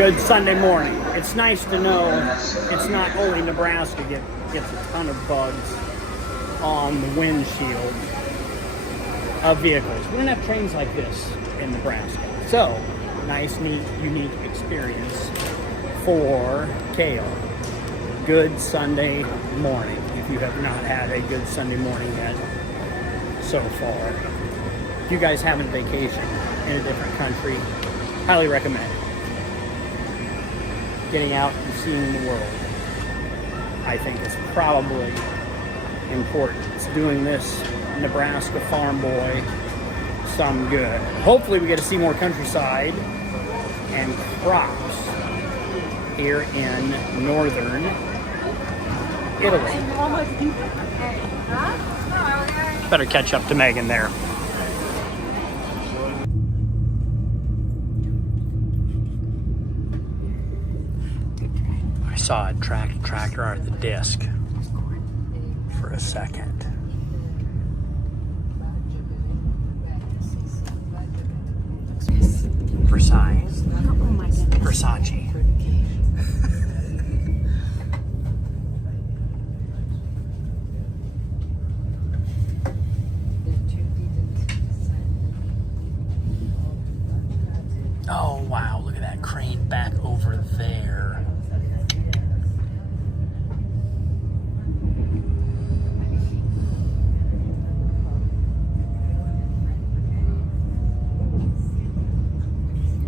good Sunday morning. It's nice to know it's not only Nebraska gets a ton of bugs on the windshield of vehicles. We don't have trains like this in Nebraska. So, nice, neat, unique experience for Kale. Good Sunday morning, if you have not had a good Sunday morning yet so far. If you guys haven't vacationed in a different country, highly recommend getting out and seeing the world. I think is probably important. It's doing this Nebraska farm boy some good. Hopefully we get to see more countryside and crops here in northern Italy. Better catch up to Megan there. I saw a tractor at the disc for a second. Versace. Oh wow, look at that crane back over there.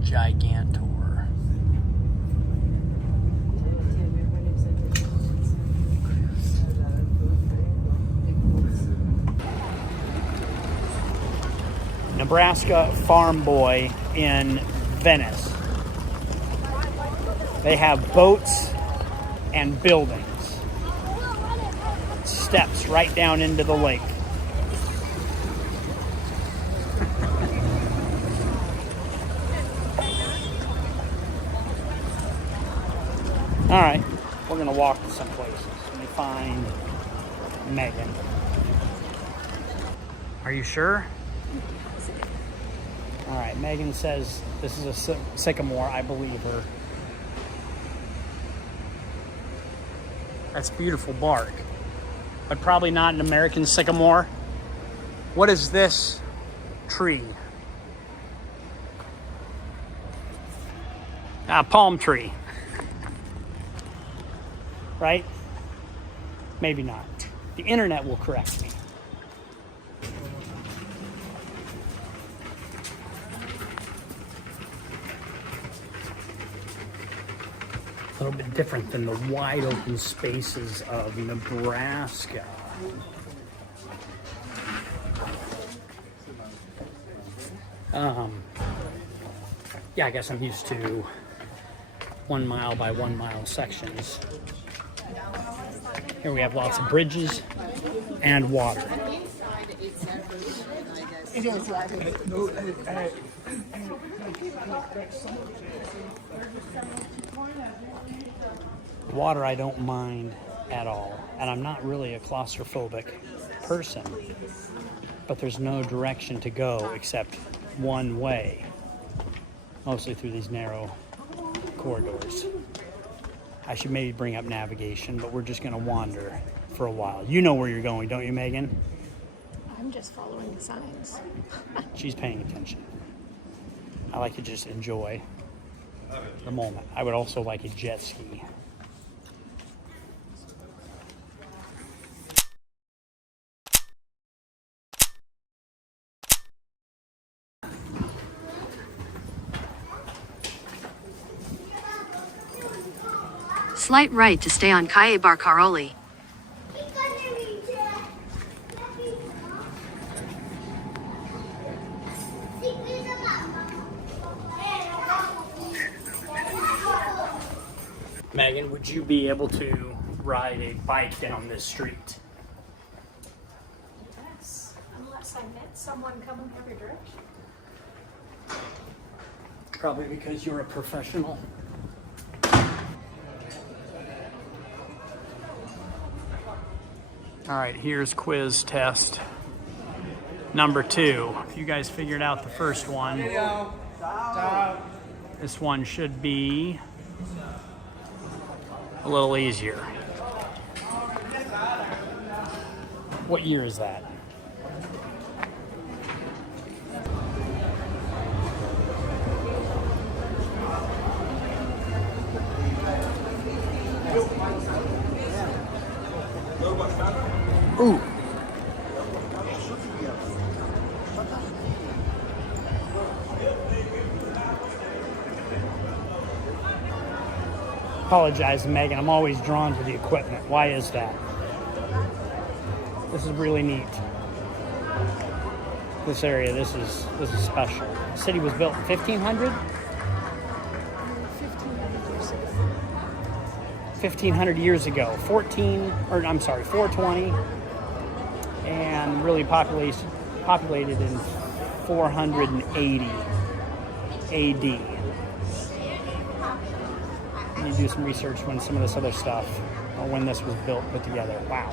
Gigantor. Nebraska farm boy in Venice. They have boats and buildings. Steps right down into the lake. All right, we're gonna walk to some places. Let me find Megan. Are you sure? All right, Megan says this is a sycamore. I believe her. That's beautiful bark, but probably not an American sycamore. What is this tree? A palm tree. Right? Maybe not. The internet will correct me. A little bit different than the wide open spaces of Nebraska. Yeah, I guess I'm used to 1 mile by 1 mile sections. Here we have lots of bridges and water. Water I don't mind at all, and I'm not really a claustrophobic person, but there's no direction to go except one way, mostly through these narrow corridors. I should maybe bring up navigation, but we're just going to wander for a while. You know where you're going, don't you, Megan? I'm just following the signs. She's paying attention. I like to just enjoy the moment. I would also like a jet ski. Slight right to stay on Calle Barcaroli. Megan, would you be able to ride a bike down this street? Yes, unless I met someone coming every direction. Probably because you're a professional. All right, here's quiz test number 2. If you guys figured out the first one, This one should be a little easier. What year is that? Ooh. Apologize, Megan. I'm always drawn to the equipment. Why is that? This is really neat. This area, this is special. The city was built in 1500? 1500 years ago. 420, and really populated in 480 AD. You do some research when some of this other stuff, or when this was built, put together. Wow.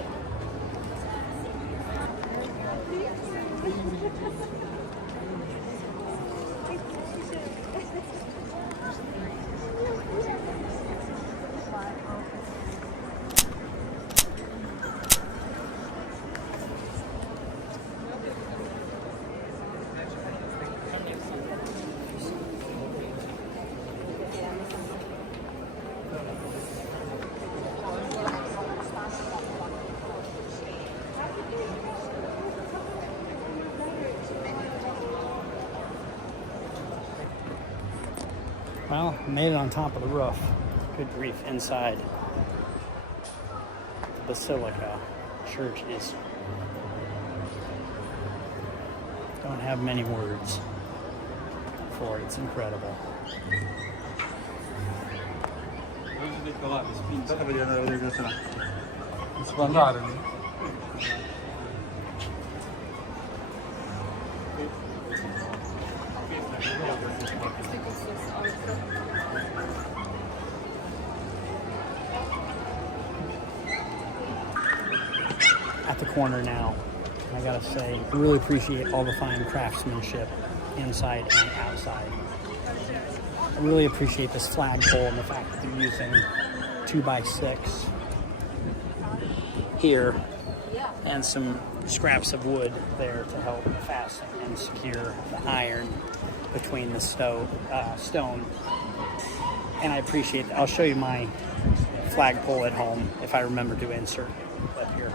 Well, made it on top of the roof. Good grief, inside. The Basilica Church is... Don't have many words for it. It's incredible. At the corner now, I gotta say, I really appreciate all the fine craftsmanship inside and outside. I really appreciate this flagpole and the fact that they're using 2x6 here and some scraps of wood there to help fasten and secure the iron between the stone. And I appreciate that. I'll show you my flagpole at home if I remember to insert it here.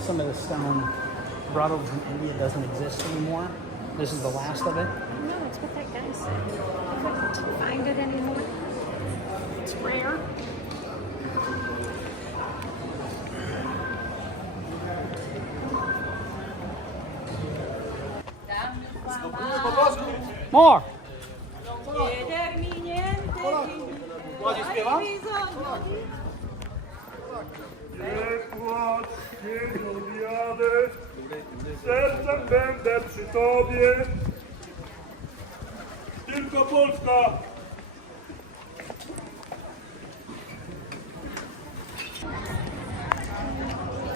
Some of the stone brought over from India doesn't exist anymore. This is the last of it. No, it's what that guy said. I couldn't find it anymore. It's rare. More! Sercem będę przy Tobie, tylko Polska.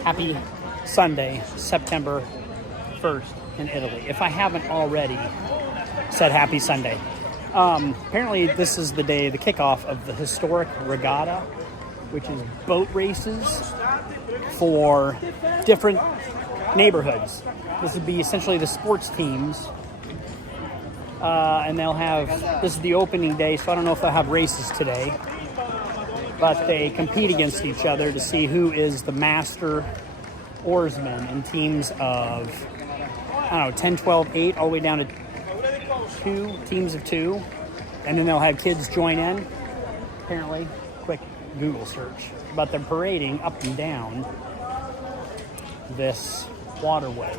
Happy Sunday, September 1st in Italy. If I haven't already said happy Sunday. Apparently this is the day, the kickoff of the historic Regatta, which is boat races for different neighborhoods. This would be essentially the sports teams. And they'll have, this is the opening day, so I don't know if they'll have races today. But they compete against each other to see who is the master oarsman in teams of, I don't know, 10, 12, 8, all the way down to 2, teams of 2. And then they'll have kids join in, apparently. Quick Google search. But they're parading up and down this waterway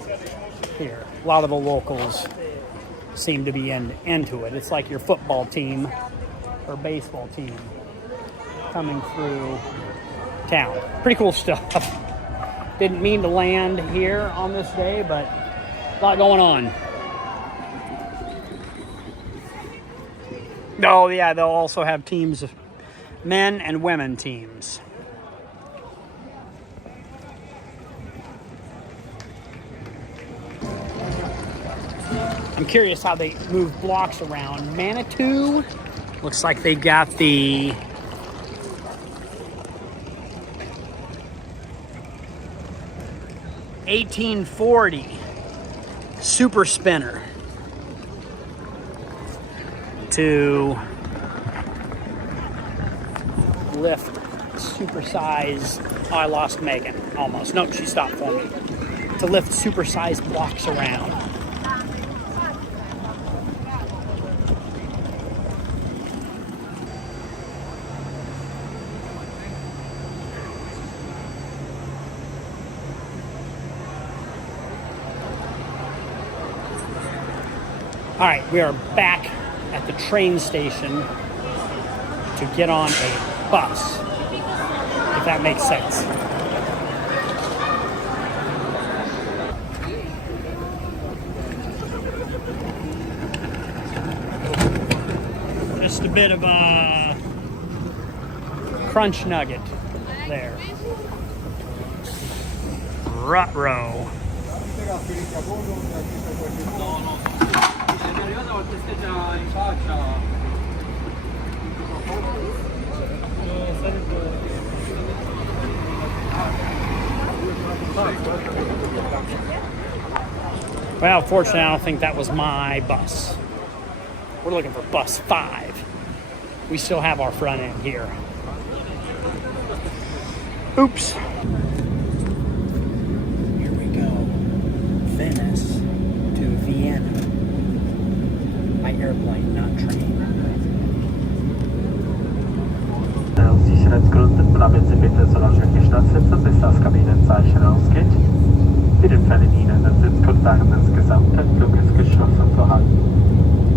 here. A lot of the locals seem to be into it. It's like your football team or baseball team coming through town. Pretty cool stuff. Didn't mean to land here on this day, but a lot going on. Oh yeah, they'll also have teams of men and women teams. I'm curious how they move blocks around. Manitou looks like they got the $1840 super spinner to lift supersized. Oh, I lost Megan almost. Nope, she stopped for me. To lift supersized blocks around. All right, we are back at the train station to get on a bus, if that makes sense. Just a bit of a crunch nugget there. Ruh-roh. Well, fortunately, I don't think that was my bus. We're looking for bus 5. We still have our front end here. Oops. Here we go. Venice to Vienna. By airplane, not train. Aus Sicherheitsgründen bleiben Sie bitte so lange gestanden sitzen, bis das Kabinenzeichen ausgeht. Wir empfehlen Ihnen, den Sitzgurt während des gesamten Fluges geschlossen zu halten.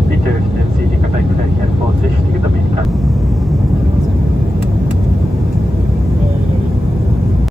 Bitte öffnen Sie die Gepäckfächer vorsichtig, damit kein